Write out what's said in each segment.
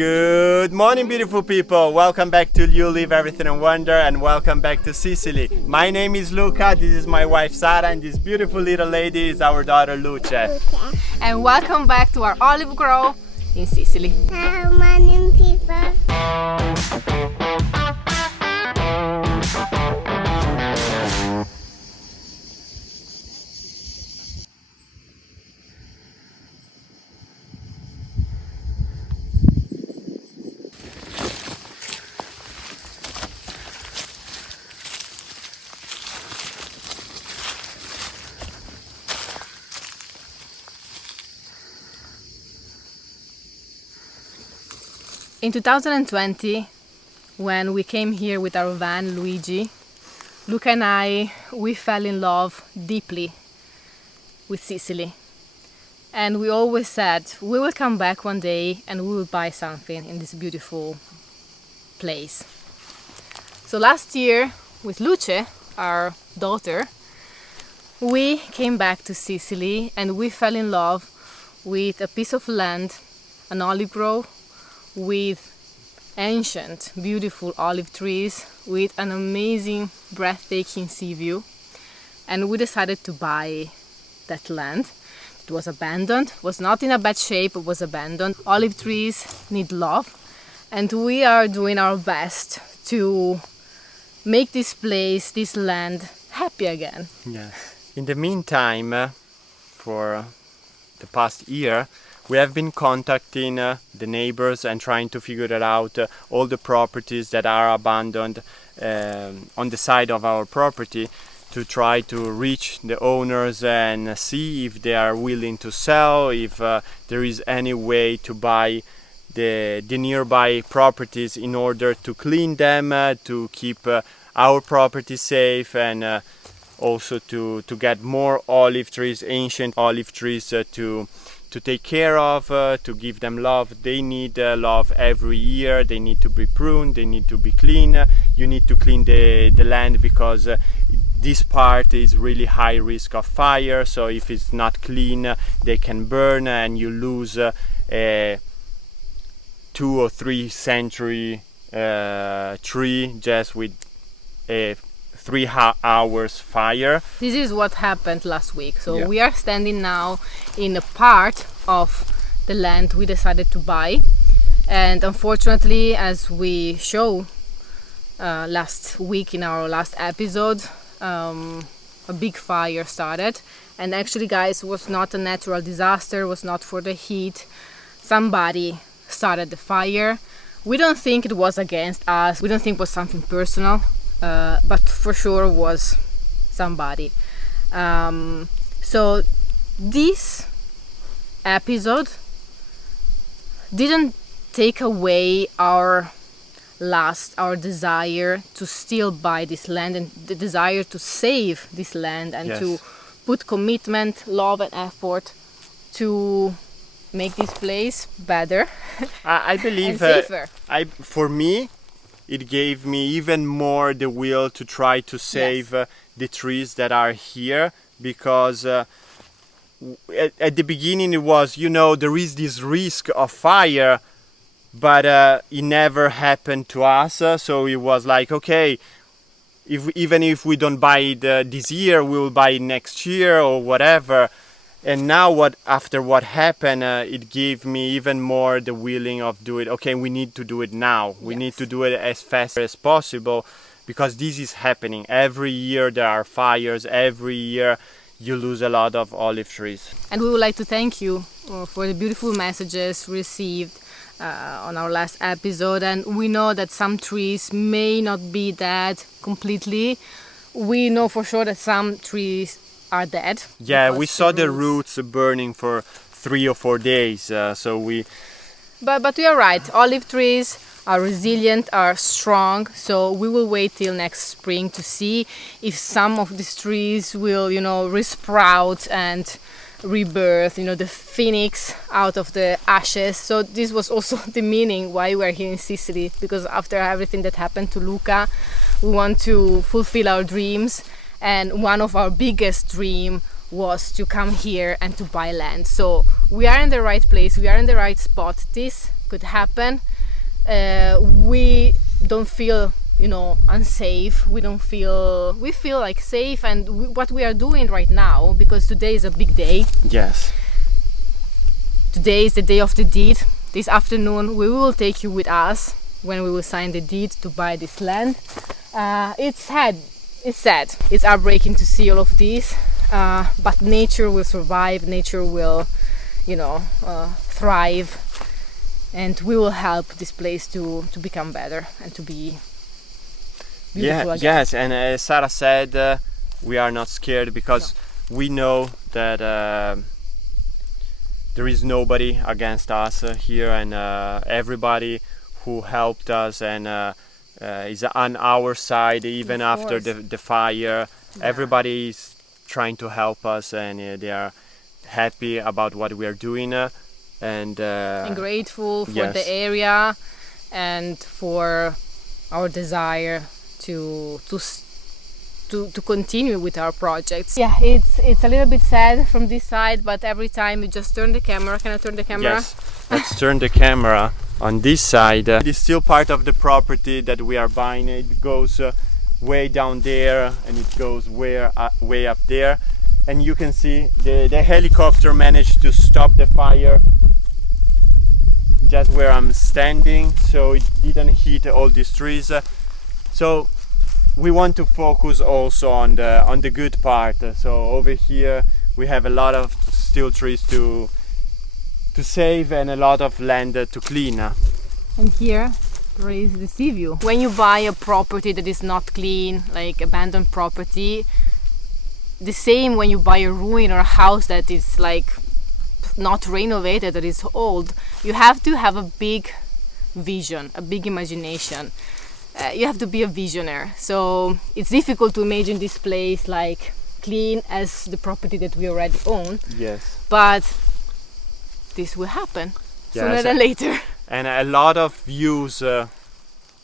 Good morning, beautiful people. Welcome back to You Leave Everything and Wonder, and welcome back to Sicily. My name is Luca, this is my wife Sara, and this beautiful little lady is our daughter Luce. And welcome back to our olive grove in Sicily. Good morning, people. In 2020, when we came here with our van, Luigi, Luca and I, we fell in love deeply with Sicily. And we always said, we will come back one day and we will buy something in this beautiful place. So last year, with Luce, our daughter, we came back to Sicily and we fell in love with a piece of land, an olive grove, with ancient, beautiful olive trees, with an amazing, breathtaking sea view. And we decided to buy that land. It was abandoned, was not in a bad shape, it was abandoned. Olive trees need love, and we are doing our best to make this place, this land, happy again. Yeah. In the meantime, for the past year, we have been contacting the neighbors and trying to figure out all the properties that are abandoned on the side of our property, to try to reach the owners and see if they are willing to sell, if there is any way to buy the nearby properties in order to clean them, to keep our property safe, and also to get more olive trees, ancient olive trees, to take care of, to give them love. They need love every year. They need to be pruned, they need to be clean. You need to clean the land because this part is really high risk of fire, so if it's not clean they can burn and you lose a 2 or 3 century tree just with a 3 hours fire. This is what happened last week. So Yeah. we are standing now in a part of the land we decided to buy, and unfortunately, as we show last week in our last episode, a big fire started. And actually, guys, it was not a natural disaster, was not for the heat. Somebody started the fire. We don't think it was against us, we don't think it was something personal, but for sure was somebody. So this episode didn't take away our desire to still buy this land, and the desire to save this land, and Yes. to put commitment, love and effort to make this place better I believe and safer. for me it gave me even more the will to try to save the trees that are here, because at the beginning it was, there is this risk of fire, but it never happened to us, so it was like, okay, even if we don't buy it this year, we will buy it next year or whatever. And now after what happened, it gave me even more the willing of do it. Okay, we need to do it now. We need to do it as fast as possible, because this is happening every year. There are fires every year. You lose a lot of olive trees. And we would like to thank you for the beautiful messages received on our last episode. And we know that some trees may not be dead completely. We know for sure that some trees are dead. Yeah, we because saw the roots burning for 3 or 4 days. So we. But we are right. Olive trees are resilient, are strong. So we will wait till next spring to see if some of these trees will, resprout and rebirth, the phoenix out of the ashes. So this was also the meaning why we're here in Sicily, because after everything that happened to Luca, we want to fulfill our dreams. And one of our biggest dream was to come here and to buy land. So we are in the right place, we are in the right spot. This could happen. We don't feel, unsafe. We feel like safe, and what we are doing right now, because today is a big day. Yes. Today is the day of the deed. This afternoon we will take you with us when we will sign the deed to buy this land. It's sad. It's heartbreaking to see all of this, but nature will survive. Nature will, thrive, and we will help this place to become better and to be beautiful again. Yes, and as Sara said, we are not scared because we know that there is nobody against us here, and everybody who helped us and is on our side even after the fire. Everybody is trying to help us, and they are happy about what we are doing, and grateful for the area and for our desire to continue with our projects. Yeah, it's a little bit sad from this side, but every time you just turn the camera. Can I turn the camera? Yes, let's turn the camera on this side. It is still part of the property that we are buying. It goes way down there, and it goes way up there, and you can see the helicopter managed to stop the fire just where I'm standing, so it didn't hit all these trees. So we want to focus also on the good part. So over here we have a lot of still trees to save and a lot of land to clean. And here there is the sea view. When you buy a property that is not clean, like abandoned property, the same when you buy a ruin or a house that is like not renovated, that is old, you have to have a big vision, a big imagination. You have to be a visionary. So it's difficult to imagine this place like clean as the property that we already own. Yes. But this will happen sooner than later. And a lot of views.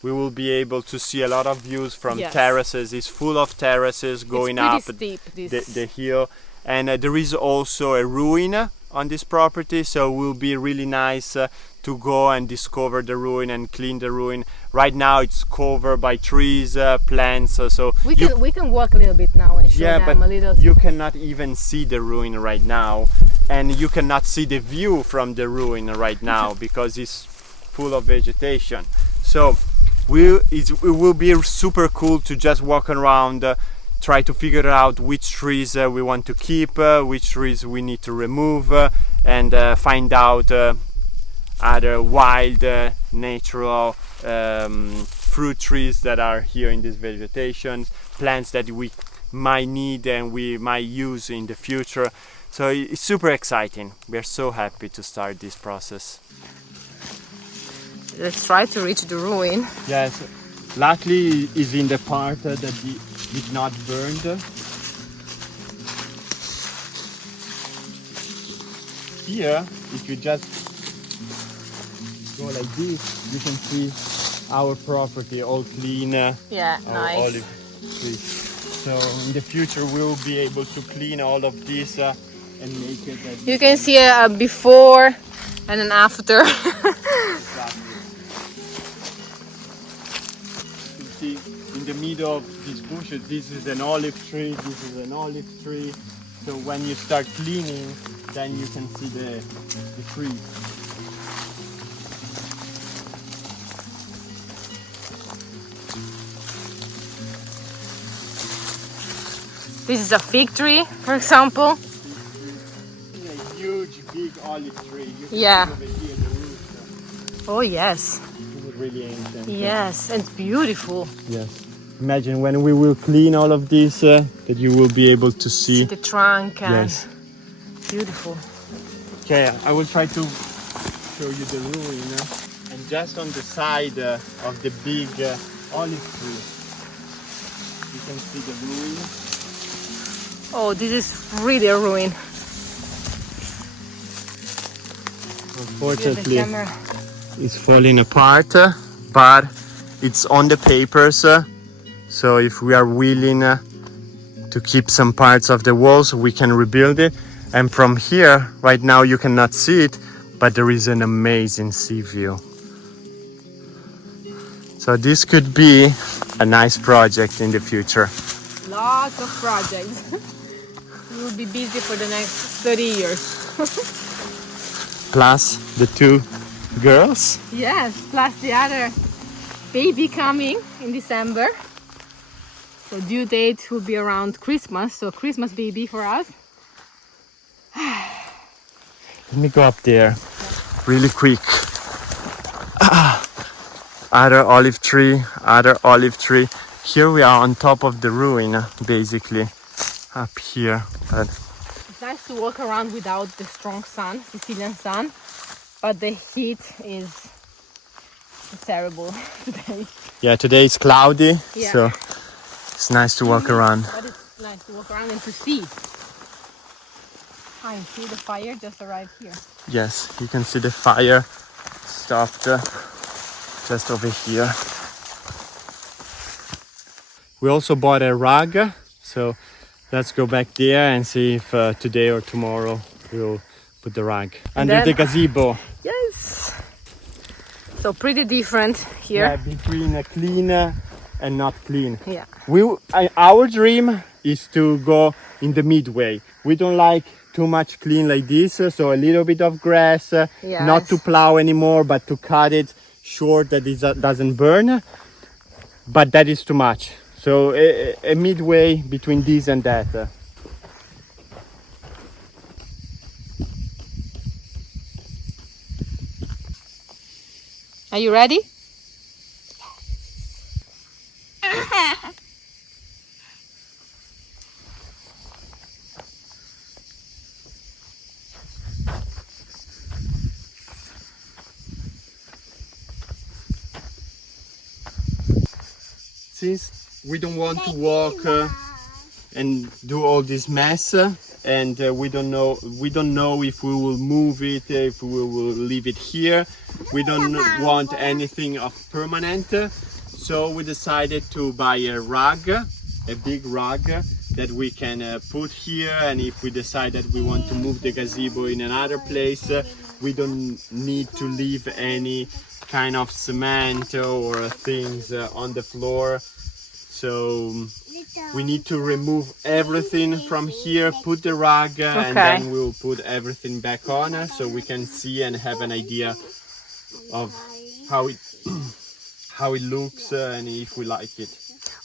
We will be able to see a lot of views from terraces. It's full of terraces going up steep, the hill. And there is also a ruin on this property, so it will be really nice to go and discover the ruin and clean the ruin. Right now it's covered by trees, plants, so we can walk a little bit now and show them a little. You cannot even see the ruin right now, and you cannot see the view from the ruin right now because it's full of vegetation. So it will be super cool to just walk around, try to figure out which trees we want to keep, which trees we need to remove, and find out other wild, natural fruit trees that are here in this vegetation, plants that we might need and we might use in the future. So it's super exciting. We are so happy to start this process. Let's try to reach the ruin. Yes, luckily it's in the part that did not burn. Here, if you just go like this, you can see our property all clean. Yeah, nice. Olive trees. So in the future we'll be able to clean all of this and make it. You can see a before and an after. Exactly. You see, in the middle of these bushes, this is an olive tree, this is an olive tree. So when you start cleaning, then you can see the trees. This is a fig tree, for example. This is a huge, big olive tree. You can Yeah. see over here the roots. Oh yes. This is really ancient. Yes, and beautiful. Yes. Imagine when we will clean all of this, that you will be able to see. The trunk and Yes. beautiful. Okay, I will try to show you the ruin. And just on the side of the big olive tree, you can see the ruin. Oh, this is really a ruin. Unfortunately, it's falling apart, but it's on the papers. So if we are willing to keep some parts of the walls, we can rebuild it. And from here, right now you cannot see it, but there is an amazing sea view. So this could be a nice project in the future. Lots of projects. We will be busy for the next 30 years. Plus the 2 girls. Yes, plus the other baby coming in December. So due date will be around Christmas, so Christmas baby for us. Let me go up there really quick. Other olive tree. Here we are on top of the ruin, basically, up here. But It's nice to walk around without the strong sun, Sicilian sun, but the heat is terrible today. yeah, today it's cloudy, Yeah. so it's nice to walk around. But it's nice to walk around and to see. I see the fire just arrived here. Yes, you can see the fire stopped just over here. We also bought a rug, so let's go back there and see if today or tomorrow we'll put the rug under the gazebo. Yes. So pretty different here. Yeah, between clean and not clean. Yeah. Our dream is to go in the midway. We don't like too much clean like this, so a little bit of grass, not to plow anymore, but to cut it short that it doesn't burn. But that is too much. So a midway between this and that. Are you ready? Since we don't want to walk and do all this mess, and we don't know if we will move it, if we will leave it here. We don't want anything of permanent, so we decided to buy a rug, a big rug that we can put here, and if we decide that we want to move the gazebo in another place, we don't need to leave any kind of cement or things on the floor. So we need to remove everything from here, put the rug, and then we'll put everything back on, so we can see and have an idea of how it looks and if we like it.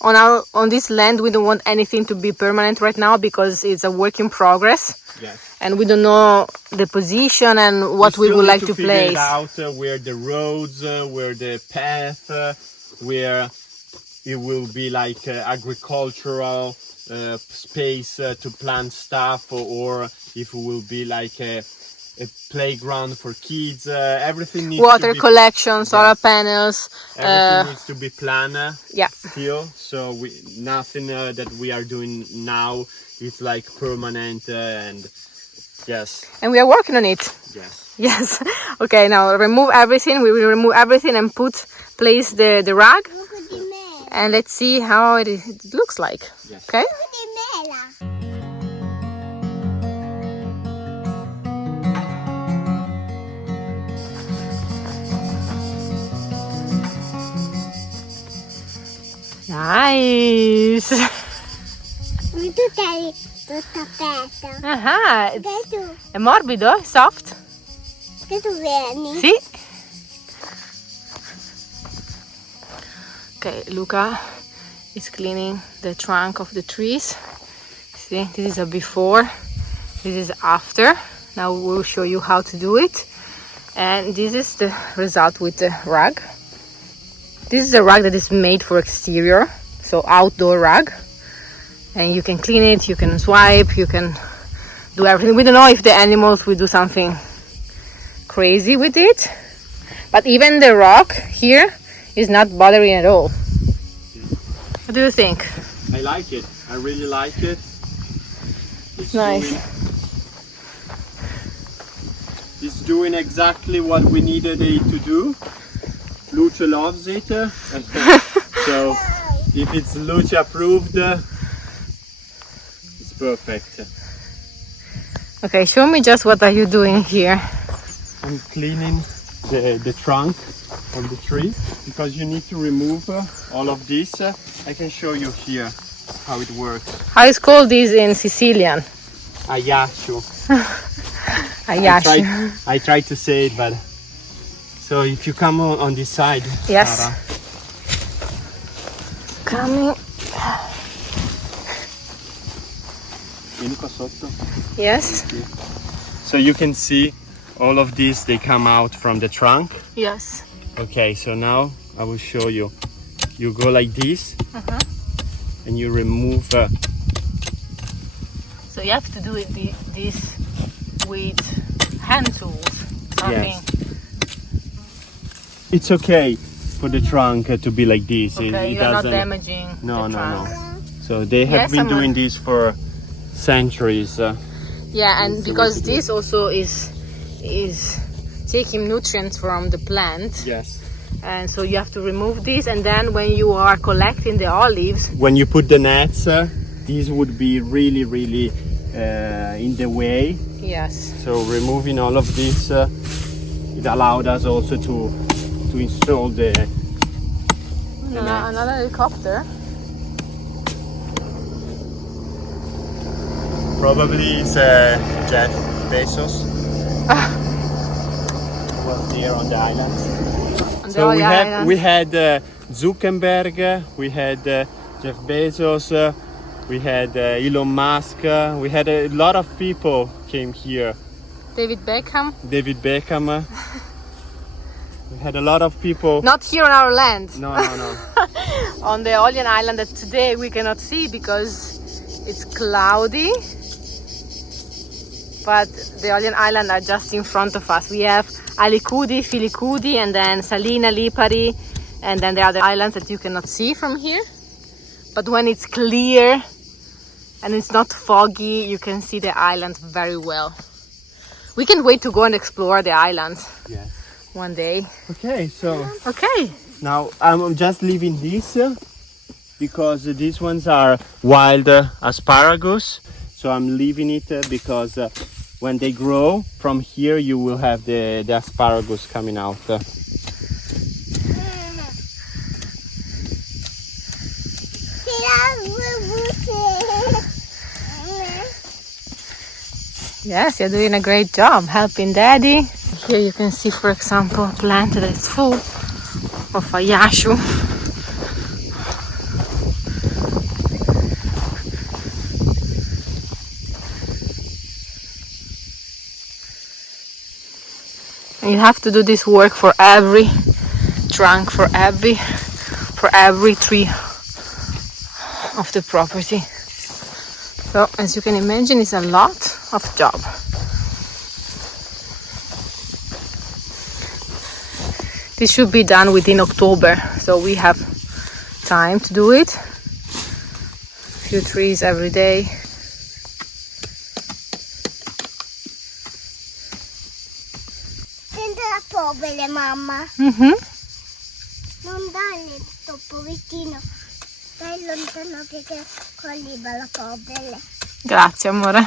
On this land, we don't want anything to be permanent right now because it's a work in progress. Yes. And we don't know the position and what we would like to place. Figure it out where the roads, where the path, where it will be like agricultural space to plant stuff, or if it will be like a playground for kids. Everything needs water to be collection, solar panels. Everything needs to be planned Yeah. still. So nothing that we are doing now is like permanent and yes. And we are working on it. Yes. Yes. Okay, now remove everything. We will remove everything and place the rug. And let's see how it looks like. Yes. Okay? Nice. Tutto aperto. Aha, Vedo, è morbido, soft. vedo bene. Sì. Okay, Luca is cleaning the trunk of the trees. See, this is a before, this is after. Now we'll show you how to do it. And this is the result with the rug. This is a rug that is made for exterior, so outdoor rug. And you can clean it, you can swipe, you can do everything. We don't know if the animals will do something crazy with it. But even the rock here is not bothering at all. What do you think? I like it. I really like it. It's Nice. It's doing exactly what we needed it to do. Luce loves it. So if it's Luce approved, it's perfect. Okay, show me just what are you doing here. I'm cleaning the trunk of the tree because you need to remove all of this. I can show you here how it works. How is called this in Sicilian? Aiacio. Ayashi. I tried to say it, but so if you come on this side, Yes. Sara. Coming. Vieni qua sotto. Yes. So you can see all of these, they come out from the trunk. Yes. Okay, so now I will show you. You go like this, and you remove. So you have to do it this with hand tools. Something. Yes. It's okay for the trunk to be like this. Okay, you're not damaging No, the no, trunk. no. So they have been doing this for centuries. Yeah, and because this also is taking nutrients from the plant, Yes. and so you have to remove this, and then when you are collecting the olives, When you put the nets, these would be really, really in the way. yes, So removing all of this, it allowed us also to install the nets. another helicopter. Probably it's Jeff Bezos. Was there on the island. So we had Zuckerberg, we had Jeff Bezos, we had Elon Musk, we had a lot of people came here. David Beckham. David Beckham. We had a lot of people. Not here on our land. No. On the Aeolian Island that today we cannot see because it's cloudy. But the Aeolian Island are just in front of us. We have Alicudi, Filicudi, and then Salina, Lipari, and then the other islands that you cannot see from here. But when it's clear and it's not foggy, you can see the island very well. We can't wait to go and explore the islands Yes. one day. Okay, so Okay. now I'm just leaving this because these ones are wild asparagus. So I'm leaving it because when they grow from here, you will have the asparagus coming out. Yes, you're doing a great job helping Daddy. Here you can see, for example, a plant that is full of ayashu. And you have to do this work for every trunk, for every tree of the property. So as you can imagine, it's a lot of job. This should be done within October, so we have time to do it. A few trees every day. Povere mamma, Mm-hmm. non dare sto povettino, dai lontano che colliva la povera. Grazie amore.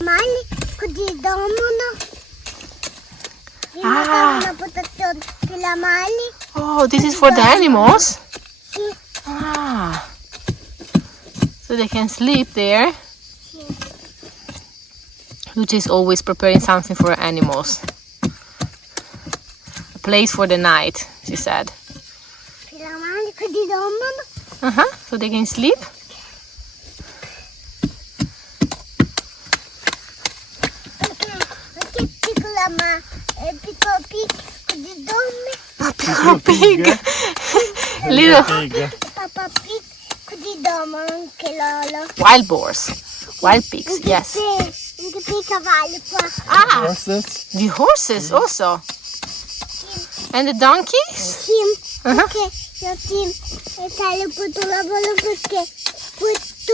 Mali così dormono, una protezione per la mali. Oh, this is for the animals? Sì, Ah. So they can sleep there. sì. Luce is always preparing something for animals. A place for the night, she said. Per la mali così dormono. Uh-huh. So they can sleep. Perché piccola piccolo pig così dorme. Piccolo pig. Little Pig. Papà pig così dormono anche loro. wild boars. Wild pigs, yes. Anche per i cavalli qua. Ah, Horses. the horses also. And the donkeys? Sì, perché io sì, e sai lo potuto lavorare perché questo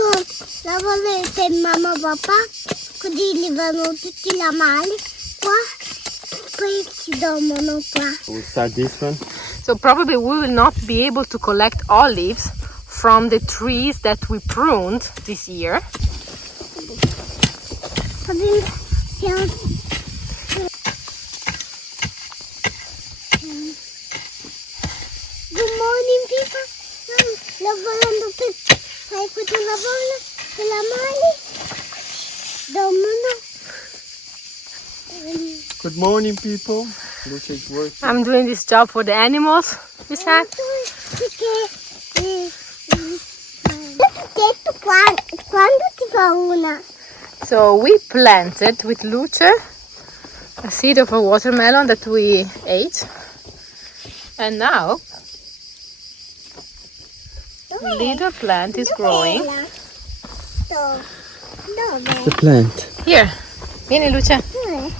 lavoro per mamma e papà, così li vanno tutti la male qua, poi ci dormono qua. We'll start this one. So probably we will not be able to collect olives from the trees that we pruned this year. Good morning, people. Lavorando per fare questo lavoro per la mano. Dormono. Good morning, people. Luce is working. I'm doing this job for the animals, you said? Quando ti fa una? So we planted with Luce a seed of a watermelon that we ate. And now little plant is growing. The plant. Here, vieni Luce, Dove?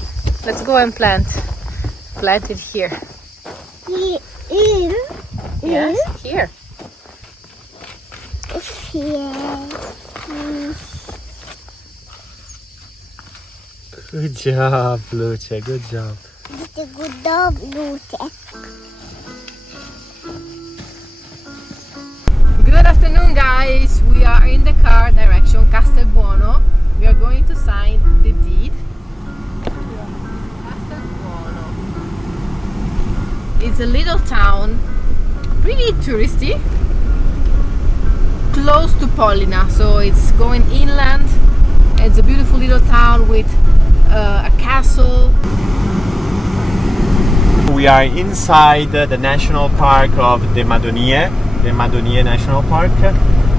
let's go and plant it here. Here? Yes, here. Good job, Luce. Good job. It's a good dog, Luce. Good afternoon, guys. We are in the car direction Castelbuono. We are going to sign the deed. Castelbuono. It's a little town, pretty touristy, close to Pollina, so it's going inland. It's a beautiful little town with a castle. We are inside the national park of the Madonie National Park.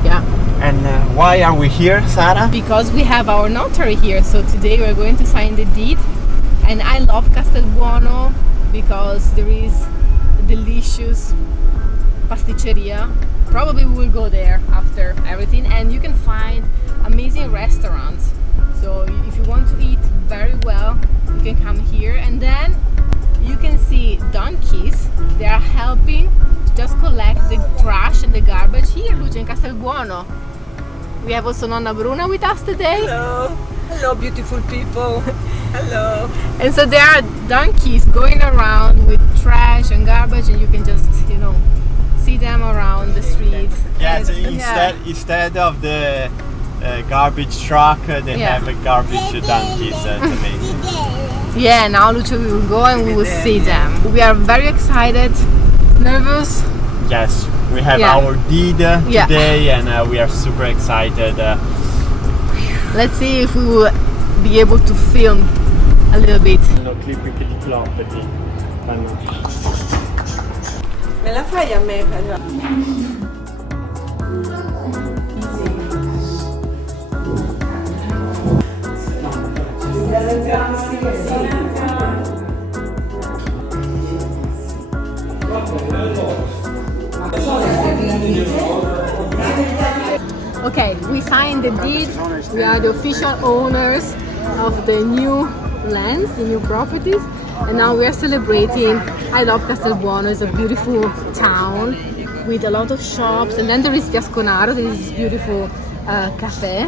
Yeah. And why are we here, Sara? Because we have our notary here, so today we're going to sign the deed. And I love Castelbuono because there is a delicious pasticceria. Probably we will go there after everything, and you can find amazing restaurants. So if you want to eat very well, you can come here, and then you can see donkeys. They are helping to just collect the trash and the garbage here, Luce, in Castelbuono. We have also Nonna Bruna with us today. Hello, hello, beautiful people. Hello. And so there are donkeys going around with trash and garbage, and you can just, see them around the streets. Yeah, so And instead of the garbage truck, they have a garbage donkeys. It's amazing. Yeah, now Luce, we will go and we will see them. We are very excited, nervous. Yes, we have Yeah. our deed today, and we are super excited. Let's see if we will be able to film a little bit. Me la fai a me? Okay, we signed the deed. We are the official owners of the new lands, the new properties, and now we are celebrating. I love Castelbuono. It's a beautiful town with a lot of shops, and then there is Fiasconaro. There is this beautiful cafe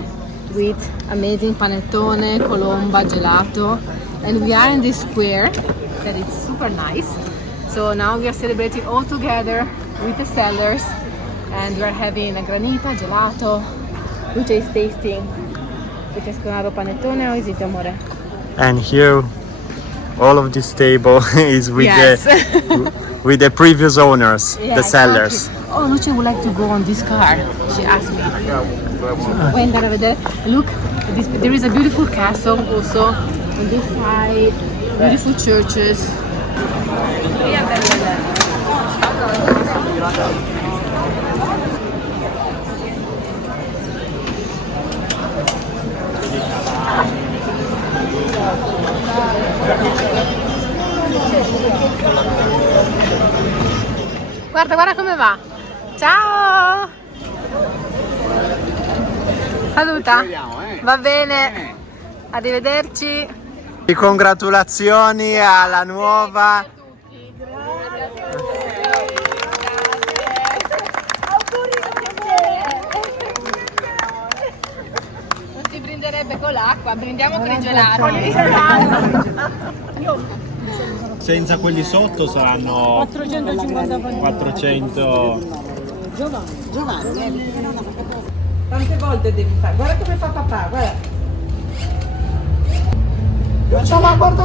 with amazing panettone, colomba, gelato, and we are in this square that is super nice. So now we are celebrating all together with the sellers, and we are having a granita, gelato. Luce is tasting the Fiasconaro panettone. How is it, amore? And here, all of this table is with Yes. with the previous owners, Yeah, the sellers. exactly. Oh, Luce would like to go on this car. She asked me. Vuoi andare a vedere? Look, there is a beautiful castle also on this side. Beautiful churches. Guarda come va. Ciao. Saluta. Va bene. Arrivederci. Congratulazioni alla nuova. Non si brinderebbe con l'acqua, brindiamo con i gelati. Senza quelli sotto saranno 400. Giovanni, tante volte devi fare. Guarda come fa papà, guarda. Facciamo, guarda.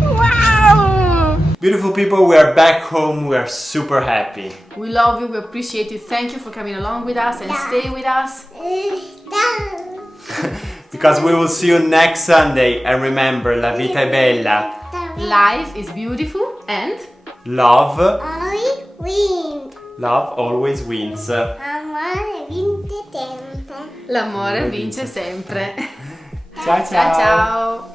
Wow! Beautiful people, we are back home. We are super happy. We love you, we appreciate you. Thank you for coming along with us and stay with us. Because we will see you next Sunday. And remember, la vita è bella. Life is beautiful and Love Win. always wins. Amore vince sempre. l'amore vince sempre. Ciao Ciao ciao!